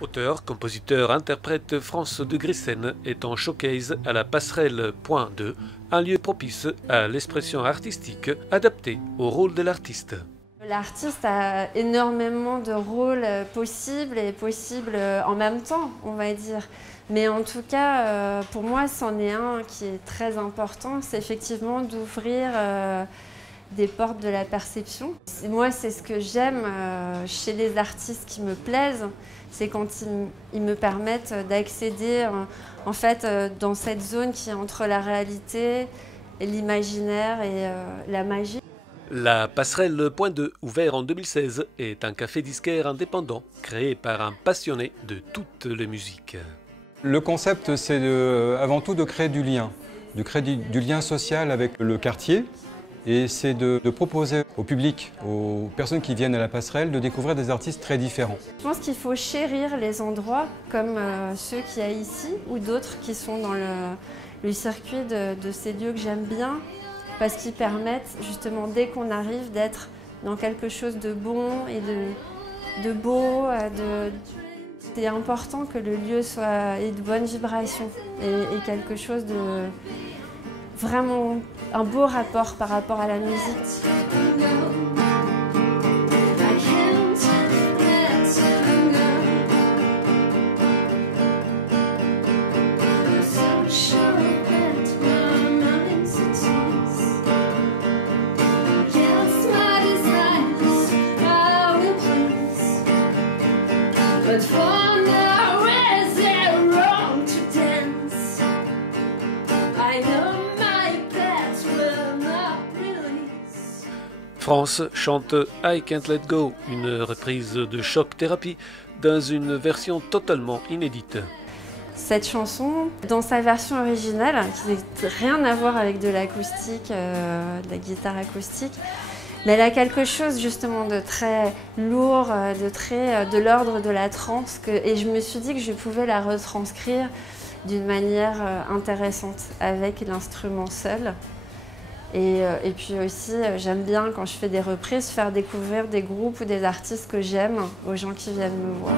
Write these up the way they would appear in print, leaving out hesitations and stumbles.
Auteur, compositeur, interprète, France de Grissen est en showcase à la Passerelle Point 2, un lieu propice à l'expression artistique adaptée au rôle de l'artiste. L'artiste a énormément de rôles possibles et possibles en même temps, on va dire. Mais en tout cas, pour moi, c'en est un qui est très important, c'est effectivement d'ouvrir des portes de la perception. Moi, c'est ce que j'aime chez les artistes qui me plaisent, c'est quand ils me permettent d'accéder en fait dans cette zone qui est entre la réalité, l'imaginaire et la magie. La Passerelle Point 2, ouvert en 2016, est un café disquaire indépendant créé par un passionné de toutes les musiques. Le concept, c'est avant tout de créer du lien, du lien social avec le quartier. Et c'est de proposer au public, aux personnes qui viennent à la passerelle, de découvrir des artistes très différents. Je pense qu'il faut chérir les endroits comme ceux qu'il y a ici ou d'autres qui sont dans le circuit de ces lieux que j'aime bien parce qu'ils permettent justement dès qu'on arrive d'être dans quelque chose de bon et de beau. C'est important que le lieu ait de bonnes vibrations et quelque chose de vraiment un beau rapport par rapport à la musique. France chante I Can't Let Go, une reprise de Choc Thérapie dans une version totalement inédite. Cette chanson, dans sa version originale, qui n'a rien à voir avec de l'acoustique, de la guitare acoustique, mais elle a quelque chose justement de très lourd, de l'ordre de la trance, et je me suis dit que je pouvais la retranscrire d'une manière intéressante avec l'instrument seul. Et puis aussi, j'aime bien quand je fais des reprises, faire découvrir des groupes ou des artistes que j'aime aux gens qui viennent me voir.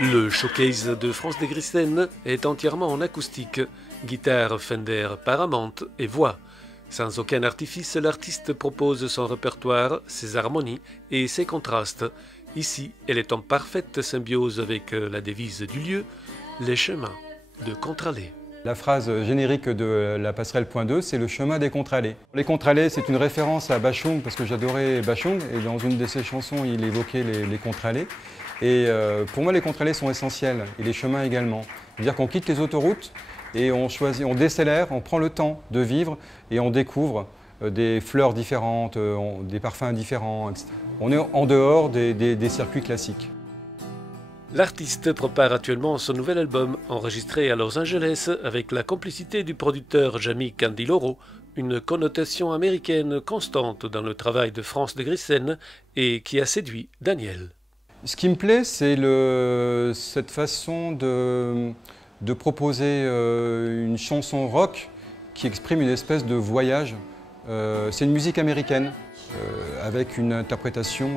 Le showcase de France de Grissen est entièrement en acoustique, guitare Fender Paramount et voix. Sans aucun artifice, l'artiste propose son répertoire, ses harmonies et ses contrastes. Ici, elle est en parfaite symbiose avec la devise du lieu, les chemins de contre-allées. La phrase générique de la Passerelle Point 2, c'est le chemin des contre-allées. Les contre-allées, c'est une référence à Bachung, parce que j'adorais Bachung, et dans une de ses chansons, il évoquait les contre-allées. Et pour moi, les contre-allées sont essentielles, et les chemins également. C'est-à-dire qu'on quitte les autoroutes et on choisit, on décélère, on prend le temps de vivre et on découvre des fleurs différentes, des parfums différents, etc. On est en dehors des circuits classiques. L'artiste prépare actuellement son nouvel album enregistré à Los Angeles avec la complicité du producteur Jamie Candiloro, une connotation américaine constante dans le travail de France de Grissen et qui a séduit Daniel. Ce qui me plaît, c'est cette façon de proposer une chanson rock qui exprime une espèce de voyage. C'est une musique américaine avec une interprétation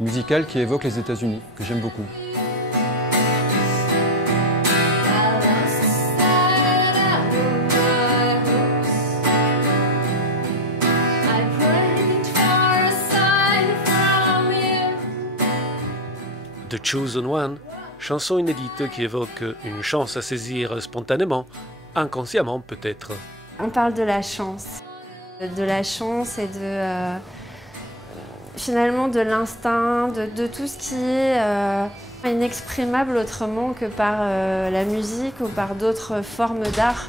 musicale qui évoque les États-Unis, que j'aime beaucoup. The Chosen One, chanson inédite qui évoque une chance à saisir spontanément, inconsciemment peut-être. On parle de la chance et finalement de l'instinct, de tout ce qui est inexprimable autrement que par la musique ou par d'autres formes d'art,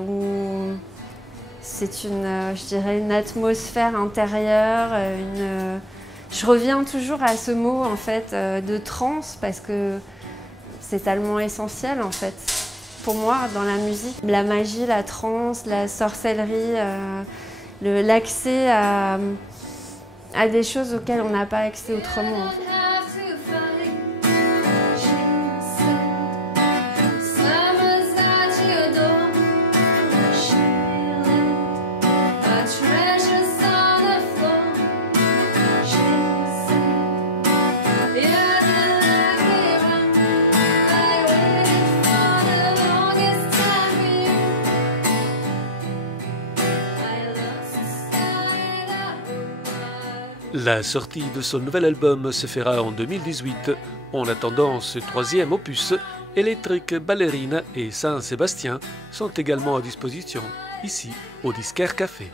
où c'est je dirais une atmosphère intérieure, Je reviens toujours à ce mot en fait de transe parce que c'est tellement essentiel en fait. Pour moi, dans la musique, la magie, la transe, la sorcellerie, l'accès à des choses auxquelles on n'a pas accès autrement. La sortie de son nouvel album se fera en 2018. En attendant ce troisième opus, Electric Ballerina et Saint-Sébastien sont également à disposition, ici au Disquaire Café.